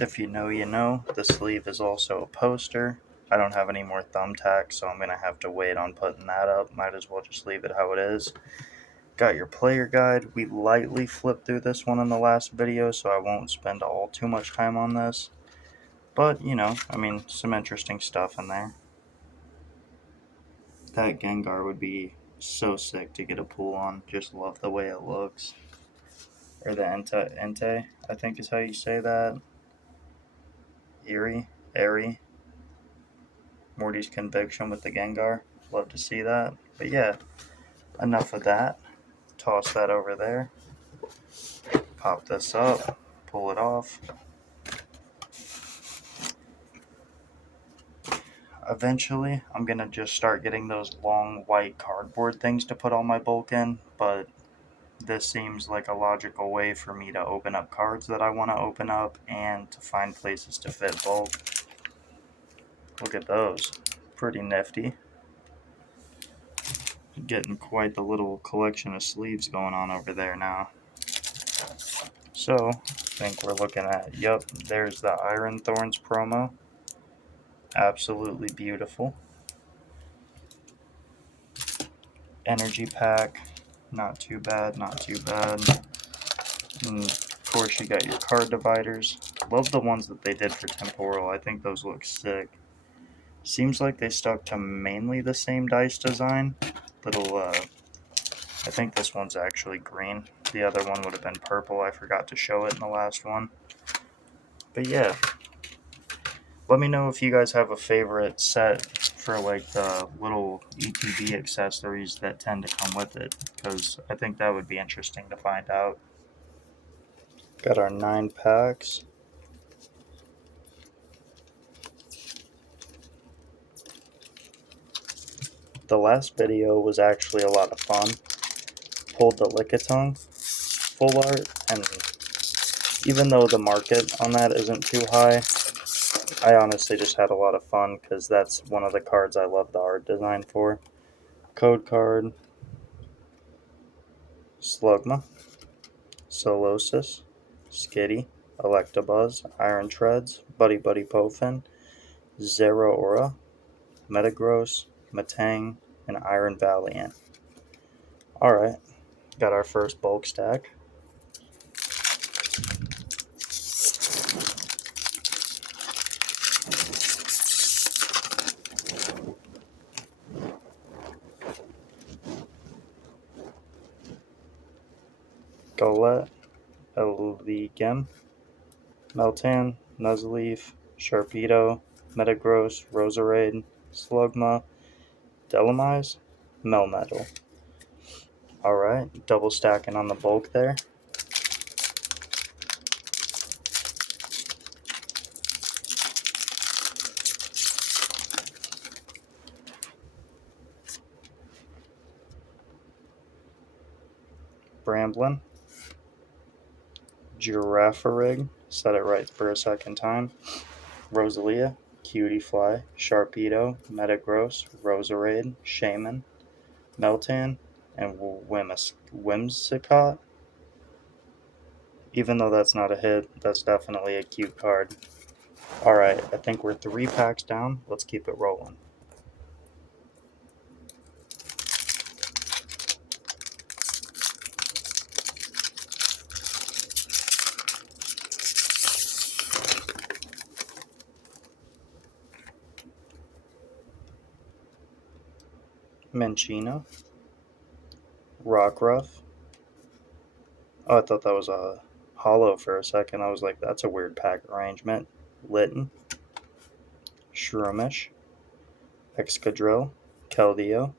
If you know, you know. The sleeve is also a poster. I don't have any more thumbtacks, so I'm going to have to wait on putting that up. Might as well just leave it how it is. Got your player guide. We lightly flipped through this one in the last video, so I won't spend all too much time on this. But, some interesting stuff in there. That Gengar would be so sick to get a pull on. Just love the way it looks. Or the Entei, I think is how you say that. Airy. Morty's conviction with the Gengar. Love to see that. But yeah, enough of that. Toss that over there. Pop this up. Pull it off. Eventually, I'm going to just start getting those long white cardboard things to put all my bulk in, but this seems like a logical way for me to open up cards that I want to open up and to find places to fit bulk. Look at those. Pretty nifty. Getting quite the little collection of sleeves going on over there now. So, I think we're looking at, there's the Iron Thorns promo. Absolutely beautiful. Energy pack. Not too bad. And of course, you got your card dividers. Love the ones that they did for temporal. I think those look sick. Seems like they stuck to mainly the same dice design. I think this one's actually green. The other one would have been purple. I forgot to show it in the last one. But yeah. Let me know if you guys have a favorite set for like the little ETB accessories that tend to come with it, because I think that would be interesting to find out. Got our 9 packs. The last video was actually a lot of fun. Pulled the Lickitung full art, and even though the market on that isn't too high, I honestly just had a lot of fun because that's one of the cards I love the art design for. Code card, Slugma, Solosis, Skitty, Electabuzz, Iron Treads, Buddy Pofin, Zeraora, Metagross, Matang, and Iron Valiant. Alright, got our first bulk stack. Golett, Eligem, Meltan, Nuzleaf, Sharpedo, Metagross, Roserade, Slugma, Delamise, Melmetal. Alright, double stacking on the bulk there. Bramblin, Girafarig, said it right for a second time, Rosalia, Cutiefly, Sharpedo, Metagross, Roserade, Shaman, Meltan, and Whimsicott. Even though that's not a hit, that's definitely a cute card. Alright, I think we're 3 packs down. Let's keep it rolling. Minchino, Rockruff. Oh, I thought that was a hollow for a second. I was like, that's a weird pack arrangement. Litten, Shroomish, Excadrill, Keldeo,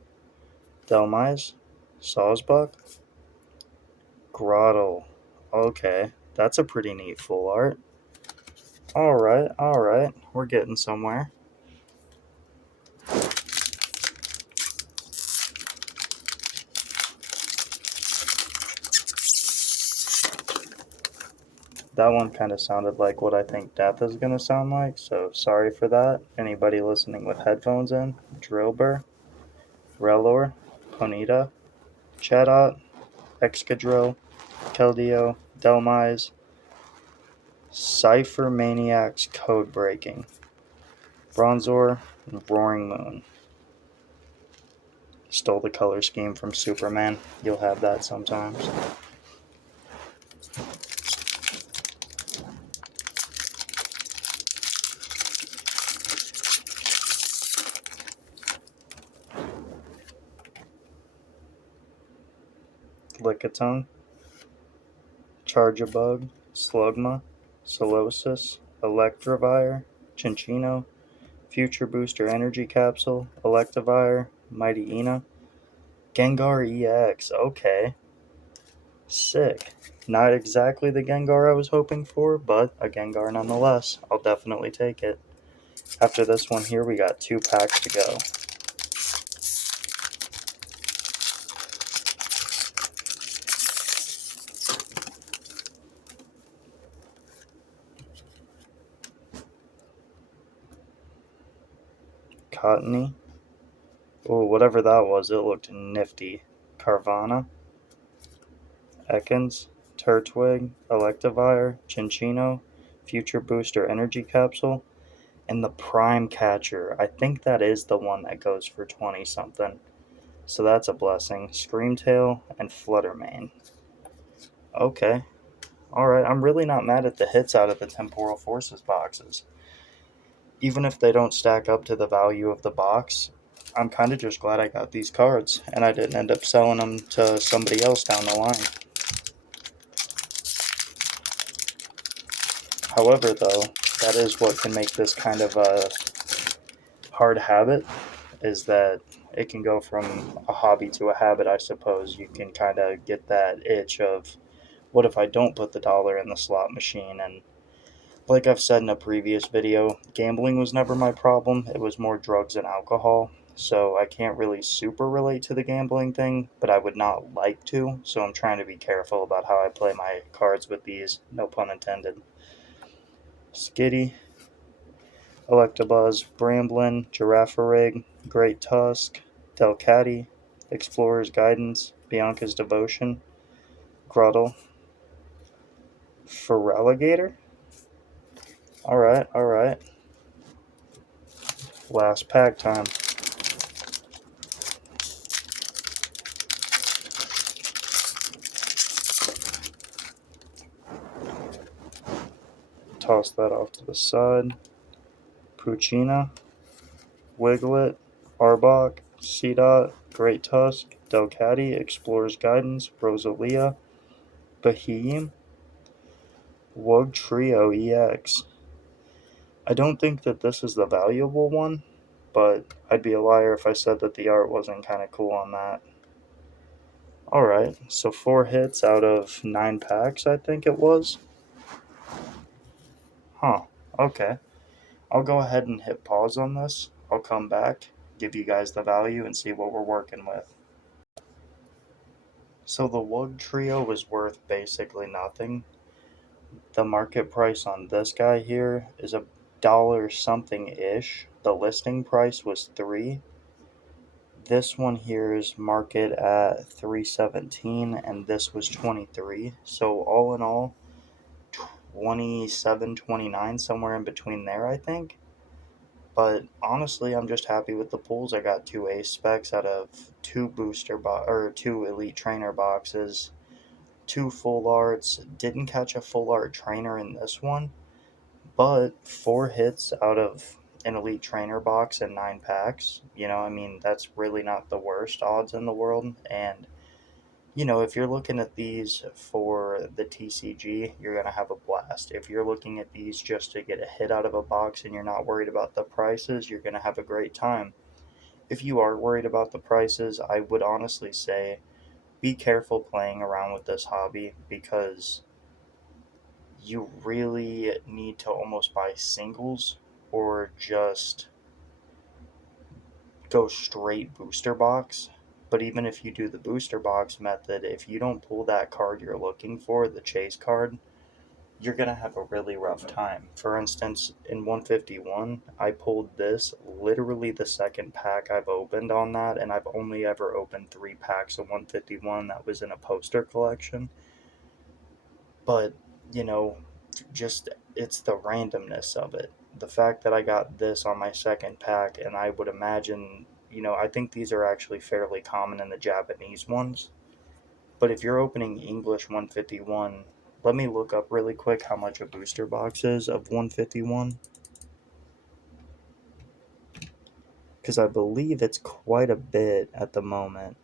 Dhelmise, Sawsbuck, Grottle. Okay, that's a pretty neat full art. Alright, we're getting somewhere. That one kind of sounded like what I think death is going to sound like, so sorry for that. Anybody listening with headphones in? Drillbur, Rellor, Ponyta, Chatot, Excadrill, Keldeo, Dhelmise, Cypher Maniac's Code Breaking. Bronzor and Roaring Moon. Stole the color scheme from Superman. You'll have that sometimes. Lickitung, Charjabug, Slugma, Solosis, Electivire, Chinchino, Future Booster Energy Capsule, Electivire, Mighty Ina, Gengar EX. Okay. Sick. Not exactly the Gengar I was hoping for, but a Gengar nonetheless. I'll definitely take it. After this one here, we got 2 packs to go. Cottony. Oh, whatever that was, it looked nifty. Carvana, Ekans, Turtwig, Electivire, Chinchino, Future Booster Energy Capsule, and the Prime Catcher. I think that is the one that goes for 20 something. So that's a blessing. Screamtail and Fluttermane. Okay. Alright, I'm really not mad at the hits out of the Temporal Forces boxes. Even if they don't stack up to the value of the box, I'm kind of just glad I got these cards and I didn't end up selling them to somebody else down the line. However, though, that is what can make this kind of a hard habit, is that it can go from a hobby to a habit, I suppose. You can kind of get that itch of, what if I don't put the dollar in the slot machine? And like I've said in a previous video, gambling was never my problem. It was more drugs and alcohol. So I can't really super relate to the gambling thing, but I would not like to. So I'm trying to be careful about how I play my cards with these. No pun intended. Skitty, Electabuzz, Bramblin, Girafarig, Great Tusk, Delcatty, Explorer's Guidance, Bianca's Devotion, Grottle, Feraligatr. Alright, alright. Last pack time. Toss that off to the side. Puccina, Wiglet, Arbok, Seedot, Great Tusk, Delcatty, Explorer's Guidance, Rosalia, Beheeyem, Wug Trio EX. I don't think that this is the valuable one, but I'd be a liar if I said that the art wasn't kind of cool on that. Alright, so 4 hits out of 9 packs, I think it was. Huh, okay. I'll go ahead and hit pause on this. I'll come back, give you guys the value, and see what we're working with. So the Wug Trio was worth basically nothing. The market price on this guy here is a dollar something ish. The listing price was 3. This one here is market at 317 and this was 23. So all in all, 27, 29, somewhere in between there, I think. But honestly, I'm just happy with the pulls. I got 2 ace specs out of 2 or 2 elite trainer boxes, 2 full arts. Didn't catch a full art trainer in this one, but 4 hits out of an elite trainer box and 9 packs. I mean, that's really not the worst odds in the world. And if you're looking at these for the TCG, you're going to have a blast. If you're looking at these just to get a hit out of a box and you're not worried about the prices, you're going to have a great time. If you are worried about the prices, I would honestly say be careful playing around with this hobby, because you really need to almost buy singles or just go straight booster box. But even if you do the booster box method, if you don't pull that card you're looking for, the chase card, you're going to have a really rough time. For instance, in 151, I pulled this literally the second pack I've opened on that, and I've only ever opened 3 packs of 151 that was in a poster collection. But, you know, just it's the randomness of it. The fact that I got this on my second pack, and I would imagine, I think these are actually fairly common in the Japanese ones. But if you're opening English 151, let me look up really quick how much a booster box is of 151, because I believe it's quite a bit at the moment.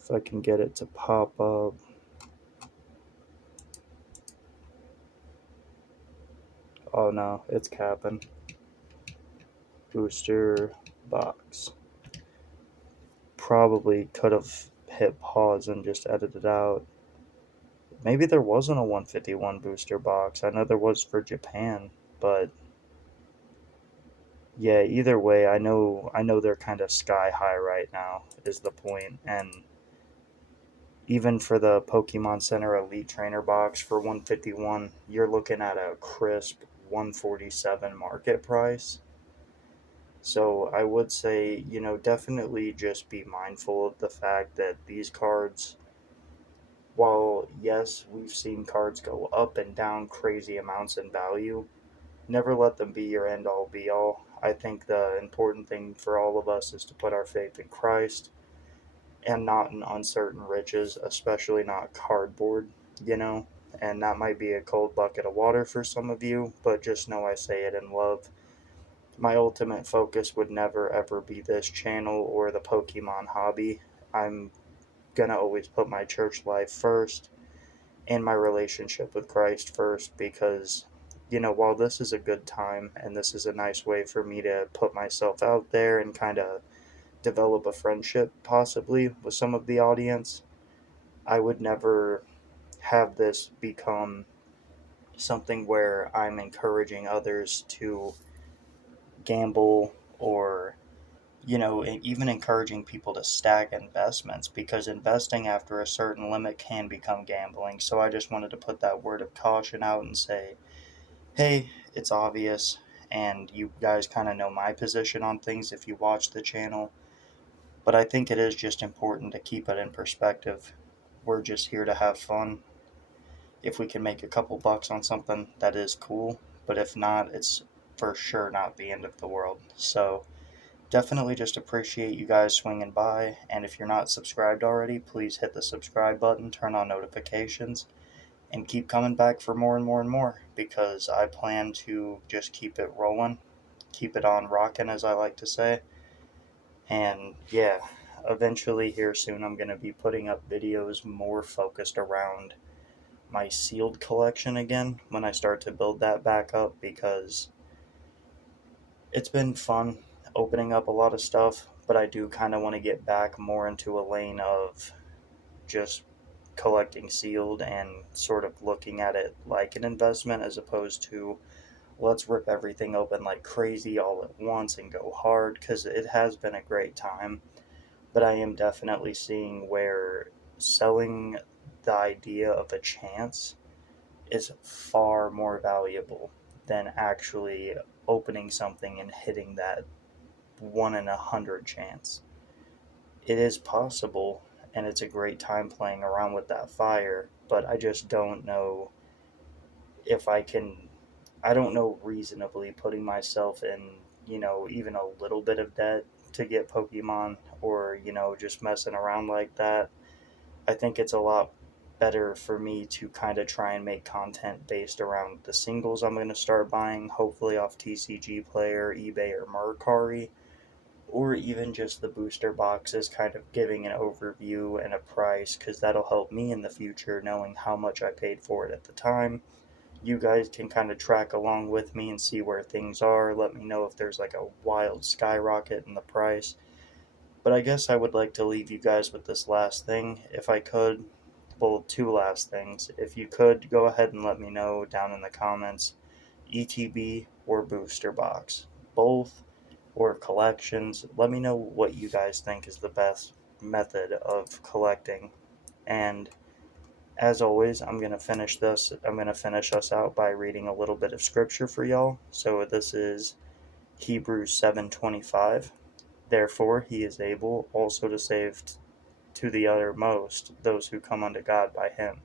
If I can get it to pop up. Oh no, it's capping. Booster box. Probably could have hit pause and just edited out. Maybe there wasn't a 151 booster box. I know there was for Japan, but yeah, either way, I know they're kind of sky high right now is the point. And even for the Pokemon Center Elite Trainer box for 151, you're looking at a crisp 147 market price. So I would say, definitely just be mindful of the fact that these cards, while yes, we've seen cards go up and down crazy amounts in value, never let them be your end all be all. I think the important thing for all of us is to put our faith in Christ and not in uncertain riches, especially not cardboard, you know? And that might be a cold bucket of water for some of you, but just know I say it in love. My ultimate focus would never ever be this channel or the Pokemon hobby. I'm gonna always put my church life first and my relationship with Christ first because, while this is a good time and this is a nice way for me to put myself out there and kind of develop a friendship possibly with some of the audience, I would never have this become something where I'm encouraging others to gamble or even encouraging people to stack investments because investing after a certain limit can become gambling. So I just wanted to put that word of caution out and say, hey, it's obvious, and you guys kind of know my position on things if you watch the channel. But I think it is just important to keep it in perspective. We're just here to have fun. If we can make a couple bucks on something, that is cool. But if not, it's for sure not the end of the world. So definitely just appreciate you guys swinging by. And if you're not subscribed already, please hit the subscribe button, turn on notifications, and keep coming back for more and more and more because I plan to just keep it rolling, keep it on rocking, as I like to say. And yeah, eventually here soon, I'm going to be putting up videos more focused around my sealed collection again when I start to build that back up because it's been fun opening up a lot of stuff, but I do kind of want to get back more into a lane of just collecting sealed and sort of looking at it like an investment as opposed to let's rip everything open like crazy all at once and go hard because it has been a great time. But I am definitely seeing where selling the idea of a chance is far more valuable than actually opening something and hitting that 1 in 100 chance. It is possible, and it's a great time playing around with that fire, but I just don't know if I can. I don't know reasonably putting myself in, even a little bit of debt to get Pokemon or, just messing around like that. I think it's a lot better for me to kind of try and make content based around the singles I'm going to start buying, hopefully off TCG Player, eBay, or Mercari, or even just the booster boxes, kind of giving an overview and a price, because that'll help me in the future knowing how much I paid for it at the time. You guys can kind of track along with me and see where things are. Let me know if there's like a wild skyrocket in the price. But I guess I would like to leave you guys with this last thing, if I could. Well, two last things. If you could, go ahead and let me know down in the comments ETB or booster box. Both or collections. Let me know what you guys think is the best method of collecting. And as always, I'm going to finish us out by reading a little bit of scripture for y'all. So this is Hebrews 7:25. Therefore he is able also to save to the uttermost those who come unto God by him,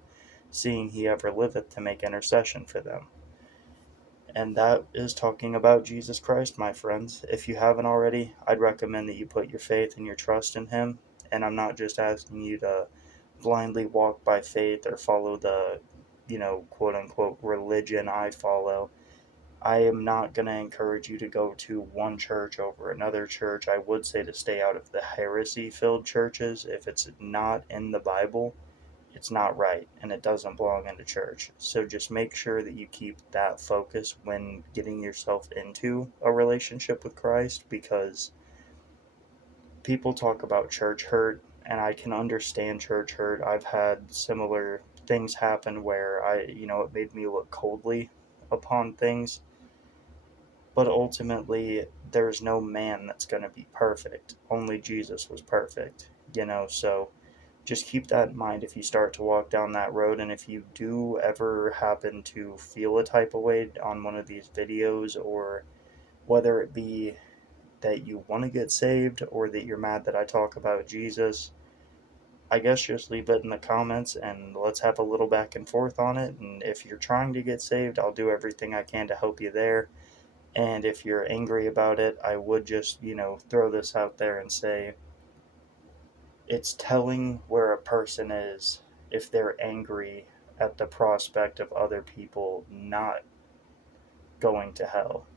seeing he ever liveth to make intercession for them. And that is talking about Jesus Christ, my friends. If you haven't already, I'd recommend that you put your faith and your trust in him. And I'm not just asking you to blindly walk by faith or follow the, quote unquote religion I follow. I am not going to encourage you to go to one church over another church. I would say to stay out of the heresy filled churches. If it's not in the Bible, it's not right and it doesn't belong in the church. So just make sure that you keep that focus when getting yourself into a relationship with Christ, because people talk about church hurt, and I can understand church hurt. I've had similar things happen where it made me look coldly upon things, but ultimately there's no man that's going to be perfect. Only Jesus was perfect, so just keep that in mind if you start to walk down that road. And if you do ever happen to feel a type of way on one of these videos, or whether it be that you want to get saved or that you're mad that I talk about Jesus, I guess just leave it in the comments and let's have a little back and forth on it. And if you're trying to get saved, I'll do everything I can to help you there. And if you're angry about it, I would just, throw this out there and say, it's telling where a person is if they're angry at the prospect of other people not going to hell.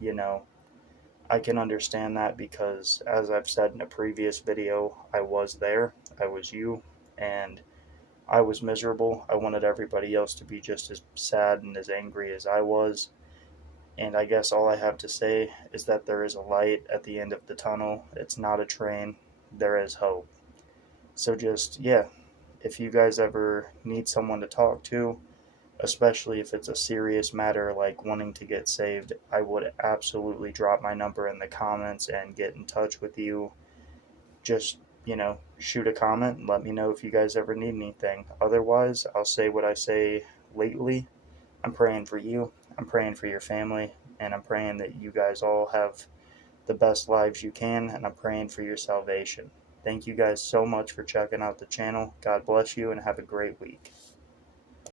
You know, I can understand that because, as I've said in a previous video, I was there, I was you, and I was miserable. I wanted everybody else to be just as sad and as angry as I was. And I guess all I have to say is that there is a light at the end of the tunnel. It's not a train, there is hope. So just, yeah, if you guys ever need someone to talk to, especially if it's a serious matter like wanting to get saved, I would absolutely drop my number in the comments and get in touch with you. Just, shoot a comment and let me know if you guys ever need anything. Otherwise, I'll say what I say lately. I'm praying for you, I'm praying for your family, and I'm praying that you guys all have the best lives you can, and I'm praying for your salvation. Thank you guys so much for checking out the channel. God bless you and have a great week.